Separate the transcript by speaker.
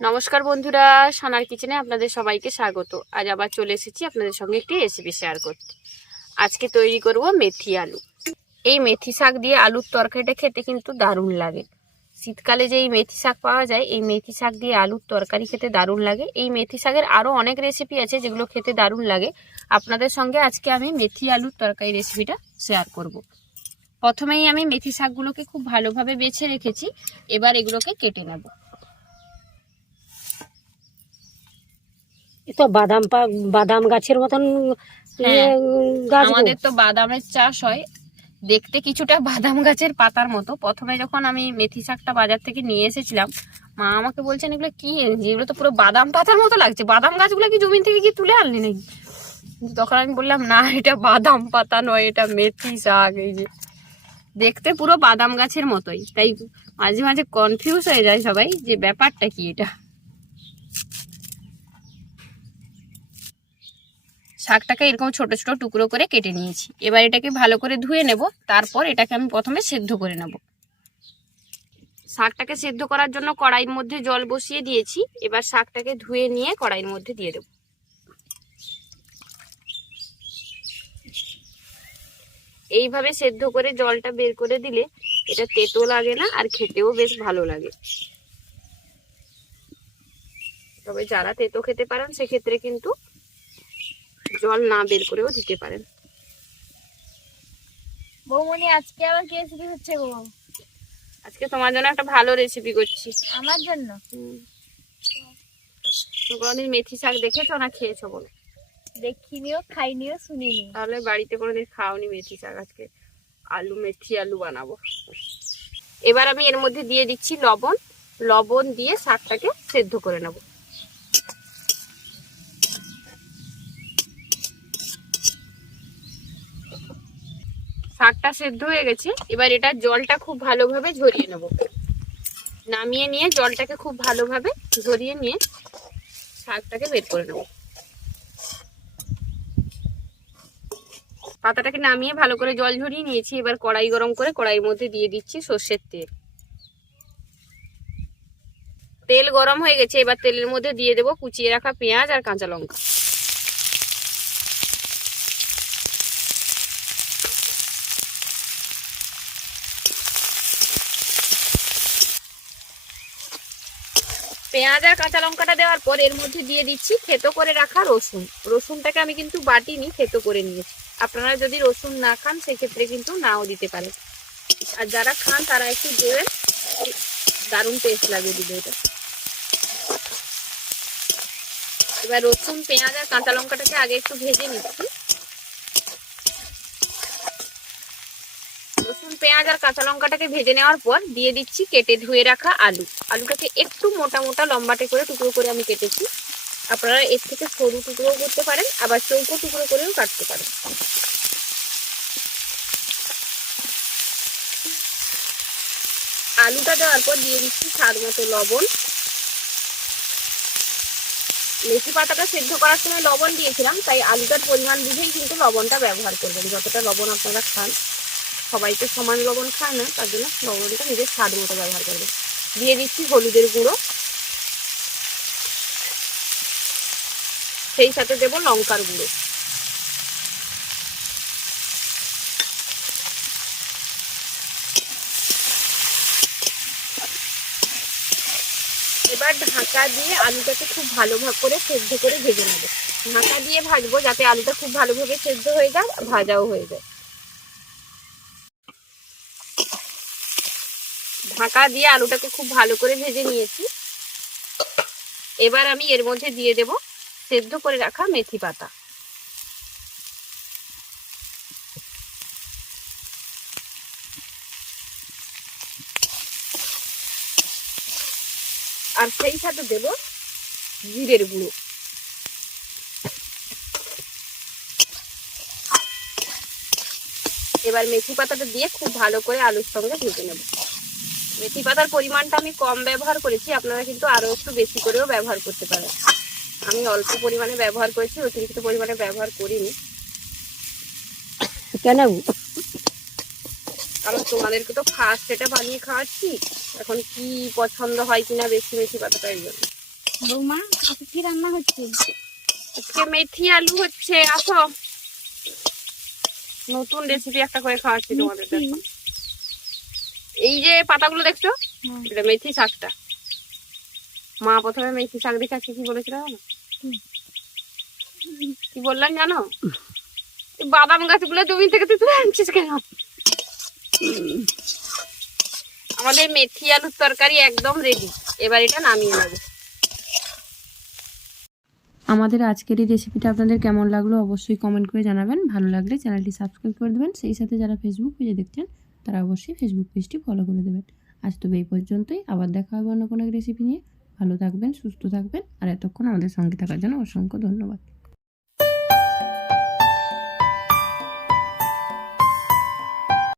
Speaker 1: নমস্কার বন্ধুরা, সানার কিচেনে আপনাদের সবাইকে স্বাগত। আজ আবার চলে এসেছি আপনাদের সঙ্গে একটি রেসিপি শেয়ার করতে। আজকে তৈরি করব মেথি আলু। এই মেথি শাক দিয়ে আলুর তরকারিটা খেতে কিন্তু দারুণ লাগে। শীতকালে যে এই মেথি শাক পাওয়া যায়, এই মেথি শাক দিয়ে আলুর তরকারি খেতে দারুণ লাগে। এই মেথি শাকের আরও অনেক রেসিপি আছে যেগুলো খেতে দারুণ লাগে। আপনাদের সঙ্গে আজকে আমি মেথি আলুর তরকারি রেসিপিটা শেয়ার করব। প্রথমেই আমি মেথি শাকগুলোকে খুব ভালোভাবে বেছে রেখেছি। এবার এগুলোকে কেটে নেব।
Speaker 2: তো বাদাম পা বাদাম গাছের মতন
Speaker 1: হ্যাঁ,
Speaker 2: ইয়ে, গাছ
Speaker 1: আমাদের তো বাদামের চাষ হয়। দেখতে কিছুটা বাদাম গাছের পাতার মতো। প্রথমে যখন আমি মেথি শাকটা বাজার থেকে নিয়ে এসেছিলাম মা আমাকে বলছেন এগুলো কি? এগুলো তো পুরো বাদাম পাতার মতো লাগছে। বাদাম গাছগুলো কি জমি থেকে কি তুলে আনলি নাকি? তখন আমি বললাম না এটা বাদাম পাতা নয় এটা মেথি শাক এই যে। দেখতে পুরো বাদাম গাছের মতোই। তাই মাঝে মাঝে কনফিউজ হয়ে যায় সবাই যে ব্যাপারটা কি এটা। শাকটাকে এরকম ছোট ছোট টুকরো করে কেটে নিয়েছি। এবার এটাকে ভালো করে ধুয়ে নেব, তারপর এটাকে আমি প্রথমে সেদ্ধ করে নেব। শাকটাকে সেদ্ধ করার জন্য কড়াইয়ের মধ্যে জল বসিয়ে দিয়েছি। এবার শাকটাকে ধুয়ে নিয়ে কড়াইয়ের মধ্যে দিয়ে দেব। এইভাবে সেদ্ধ করে জলটা বের করে দিলে এটা তেতো লাগে না আর খেতেও বেশ ভালো লাগে। তবে যারা তেতো খেতে পারেন, সেক্ষেত্রে কিন্তু জল না বের করেও দিতে পারেন।
Speaker 3: বৌমনি আজকে আবার কি রেসিপি হচ্ছে গো?
Speaker 1: আজকে তোমার জন্য একটা ভালো রেসিপি করছি।
Speaker 3: আমার জন্য?
Speaker 1: কোনোদিন মেথি শাক দেখেছ না খেয়েছো বলো?
Speaker 3: দেখিনিও খাইনিও শুনিনি।
Speaker 1: তাহলে বাড়িতে কোনোদিন খাওনি মেথি শাক আজকে। আলু মেথি আলু বানাবো। এবার আমি এর মধ্যে দিয়ে দিচ্ছি লবণ। লবণ দিয়ে শাকটাকে সেদ্ধ করে নেব। শাকটা সেদ্ধ হয়ে গেছে। এবার এটা জলটা খুব ভালোভাবে ঝরিয়ে নেব। নামিয়ে নিয়ে জলটাকে খুব ভালোভাবে ঝরিয়ে নিয়ে শাকটাকে বের করে নেব। পাতাটাকে নামিয়ে ভালো করে জল ঝরিয়ে নিয়েছি। এবার কড়াই গরম করে কড়াইয়ের মধ্যে দিয়ে দিচ্ছি সর্ষের তেল। তেল গরম হয়ে গেছে। এবার তেলের মধ্যে দিয়ে দেবো কুচিয়ে রাখা পেঁয়াজ আর কাঁচা লঙ্কা। পেঁয়াজ আর কাঁচা লঙ্কাটা দেওয়ার পর এর মধ্যে দিয়ে দিচ্ছি থেতো করে রাখা রসুন। রসুনটাকে আমি কিন্তু বাটিনি, থেতো করে নিয়েছি। আপনারা যদি রসুন না খান, সেক্ষেত্রে কিন্তু নাও দিতে পারেন। আর যারা খান, তারা একটু দেবেন। দারুণ টেস্ট লাগে দিবে এটা। এবার রসুন, পেঁয়াজ আর কাঁচা লঙ্কাটাকে আগে একটু ভেজে নিচ্ছি। রসুন, পেঁয়াজ আর কাঁচা লঙ্কাটাকে ভেজে নেওয়ার পর দিয়ে দিচ্ছি কেটে ধুয়ে রাখা আলু। আলুটাকে একটু মোটা মোটা লম্বাটে করে টুকরো করে আমি কেটেছি। আপনারা এর থেকে সরু টুকরো করতে পারেন, আবার চৌকো টুকরো করেও কাটতে পারেন। আলুটা দেওয়ার পর দিয়ে দিচ্ছি স্বাদ মতো লবণ। মেথি পাতাটা সেদ্ধ করার সময় লবণ দিয়েছিলাম, তাই আলুটার পরিমাণ বুঝেই কিন্তু লবণটা ব্যবহার করবেন, যতটা লবণ আপনারা খান। সবাই তো সমান লবণ খায় না, তার জন্য লবণটা নিজের স্বাদ মতো ব্যবহার করবে। দিয়ে দিচ্ছি হলুদের গুঁড়ো। সেই সাথে দেবো লঙ্কার গুঁড়ো। এবার ঢাকা দিয়ে আলুটাকে খুব ভালোভাবে করে সেদ্ধ করে ভেজে নেব। ঢাকা দিয়ে ভাজবো যাতে আলুটা খুব ভালোভাবে সেদ্ধ হয়ে যায় ভাজাও হয়ে যায়। ঢাকা দিয়ে আলুটাকে খুব ভালো করে ভেজে নিয়েছি। এবার আমি এর মধ্যে দিয়ে দেব সেদ্ধ করে রাখা মেথি পাতা। আর সেই সাথে দেব জিরের গুঁড়ো। এবার মেথি পাতাটা দিয়ে খুব ভালো করে আলুর সঙ্গে ভেজে নেব। মেথি পাতার পরিমাণটা আমি কম ব্যবহার করেছি আপনারা কিন্তু আরও একটু বেশি করেও ব্যবহার করতে পারেন। আমি অল্প পরিমাণে ব্যবহার করেছি অতিরিক্ত পরিমাণে ব্যবহার করিনি।
Speaker 2: কেন?
Speaker 1: কারণ তোমাদেরকে তো ফার্স্ট এটা বানিয়ে খাওয়াচ্ছি। এখন কি পছন্দ হয় কিনা বেশি বেশি পাতাটা এই জন্য।
Speaker 3: বৌমা কি রান্না হচ্ছে?
Speaker 1: আজকে মেথি আলু হচ্ছে আসো। নতুন রেসিপি একটা করে খাওয়াচ্ছি তোমাদের এই যে পাতাগুলো দেখছ? এটা মেথি শাকটা। মা প্রথমে মেথি শাক দেখে আজকে কি বলেছিল কি বললাম জানো? বাদাম গাছগুলো জমি থেকে তুই তুলে আনছিস কেন? আমাদের মেথি আলুর তরকারি একদম রেডি এবার এটা নামিয়ে নেব। আমাদের আজকের এই রেসিপিটা আপনাদের কেমন লাগল অবশ্যই কমেন্ট করে জানাবেন। ভালো লাগলে চ্যানেলটি সাবস্ক্রাইব করে দেবেন। সেই সাথে যারা ফেসবুক পেজে দেখছেন তারা অবশ্যই ফেসবুক পেজটি ফলো করে দেবেন। আজ তবে এই পর্যন্তই। আবার দেখা হবে অন্য কোনো রেসিপি নিয়ে। ভালো থাকবেন, সুস্থ থাকবেন। আর এতক্ষণ আমাদের সঙ্গে থাকার জন্য অসংখ্য ধন্যবাদ।